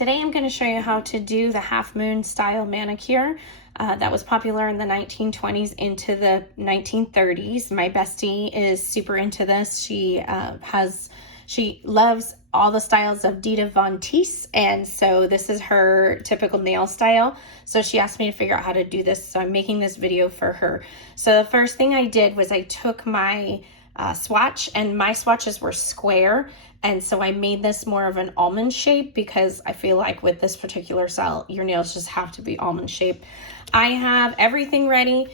Today I'm going to show you how to do the half moon style manicure that was popular in the 1920s into the 1930s. My bestie is super into this. She loves all the styles of Dita Von Teese, and so this is her typical nail style. So she asked me to figure out how to do this, so I'm making this video for her. So the first thing I did was I took my swatch, and my swatches were square, and so I made this more of an almond shape because I feel like with this particular style your nails just have to be almond shape. I have everything ready.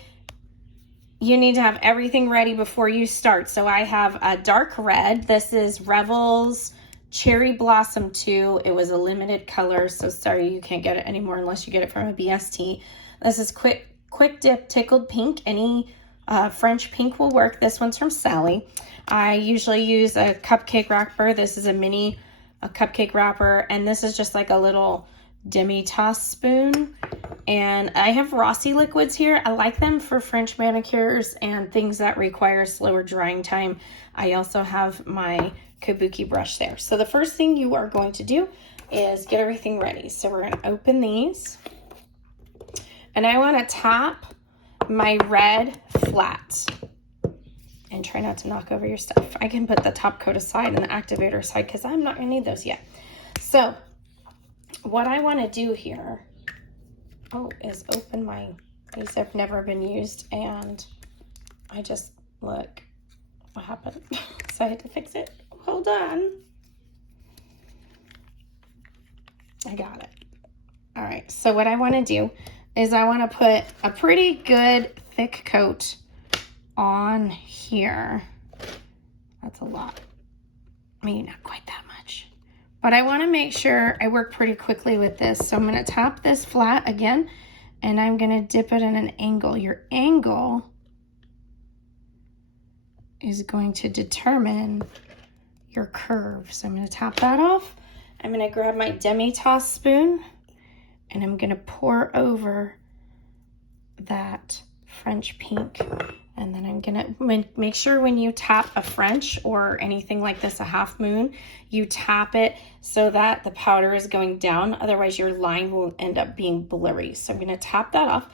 You need to have everything ready before you start. So I have a dark red. This is Revel's Cherry Blossom 2. It was a limited color, so sorry you can't get it anymore unless you get it from a BST. This is Quick Dip Tickled Pink. Any French pink will work. This one's from Sally. I usually use a cupcake wrapper. This is a cupcake wrapper, and this is just like a little demi-tasse spoon. And I have Rossi liquids here. I like them for French manicures and things that require slower drying time. I also have my kabuki brush there. So the first thing you are going to do is get everything ready. So we're going to open these, and I want to tap my red flat, and try not to knock over your stuff. I can put the top coat aside and the activator aside because I'm not going to need those yet. So what I want to do here is open my, these have never been used, and I just, look what happened. So I had to fix it. Hold on. I got it. All right, so what I want to do is I want to put a pretty good thick coat on here. That's a lot. I mean, not quite that much. But I want to make sure I work pretty quickly with this. So I'm going to tap this flat again, and I'm going to dip it in an angle. Your angle is going to determine your curve. So I'm going to tap that off. I'm going to grab my demi-tasse spoon, and I'm going to pour over that French pink. And then I'm gonna make sure when you tap a French or anything like this, a half moon, you tap it so that the powder is going down. Otherwise your line will end up being blurry. So I'm gonna tap that off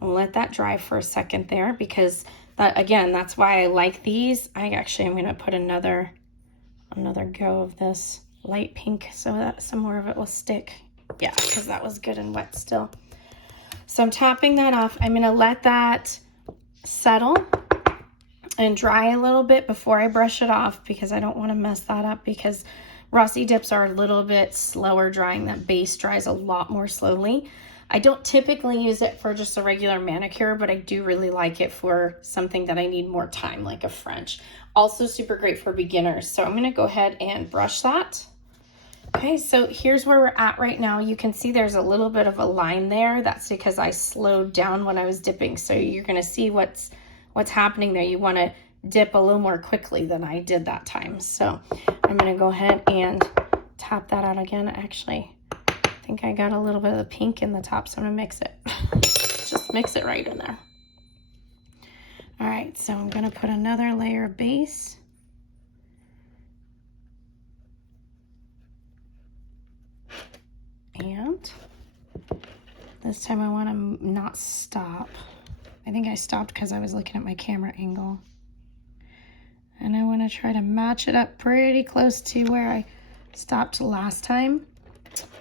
and let that dry for a second there, because that, again, that's why I like these. I'm gonna put another go of this light pink so that some more of it will stick. Yeah, because that was good and wet still. So I'm tapping that off. I'm gonna let that settle and dry a little bit before I brush it off, because I don't want to mess that up, because Rossi dips are a little bit slower drying. That base dries a lot more slowly. I don't typically use it for just a regular manicure, but I do really like it for something that I need more time, like a French. Also super great for beginners. So I'm going to go ahead and brush that. Okay, so here's where we're at right now. You can see there's a little bit of a line there. That's because I slowed down when I was dipping. So you're going to see what's happening there. You want to dip a little more quickly than I did that time. So I'm going to go ahead and tap that out again. Actually, I think I got a little bit of the pink in the top, so I'm going to mix it. Just mix it right in there. All right, so I'm going to put another layer of base. And this time I want to not stop. I think I stopped because I was looking at my camera angle. And I want to try to match it up pretty close to where I stopped last time.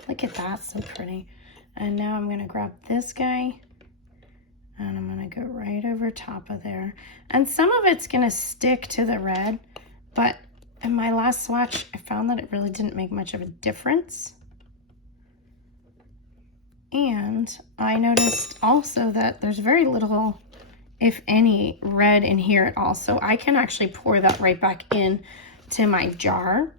Look at that, so pretty. And now I'm going to grab this guy, and I'm going to go right over top of there. And some of it's going to stick to the red, but in my last swatch, I found that it really didn't make much of a difference. And I noticed also that there's very little, if any, red in here at all. So I can actually pour that right back in to my jar,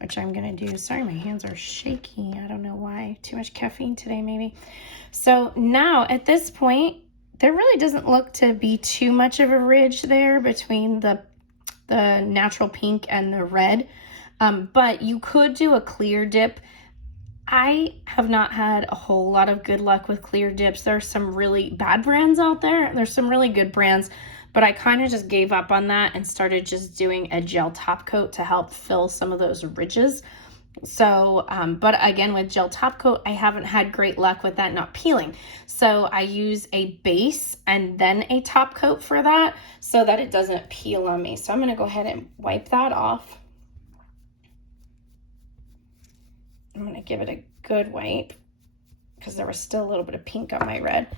which I'm going to do. Sorry, my hands are shaky. I don't know why. Too much caffeine today, maybe. So now at this point, there really doesn't look to be too much of a ridge there between the natural pink and the red. But you could do a clear dip. I have not had a whole lot of good luck with clear dips. There's some really bad brands out there. There's some really good brands, but I kind of just gave up on that and started just doing a gel top coat to help fill some of those ridges. So, but again, with gel top coat, I haven't had great luck with that not peeling. So I use a base and then a top coat for that so that it doesn't peel on me. So I'm gonna go ahead and wipe that off. I'm gonna give it a good wipe because there was still a little bit of pink on my red.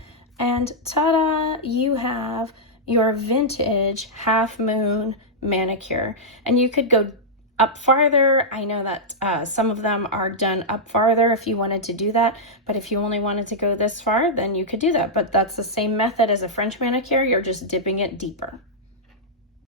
And ta-da, you have your vintage half moon manicure. And you could go up farther. I know that some of them are done up farther if you wanted to do that, but if you only wanted to go this far, then you could do that. But that's the same method as a French manicure, you're just dipping it deeper.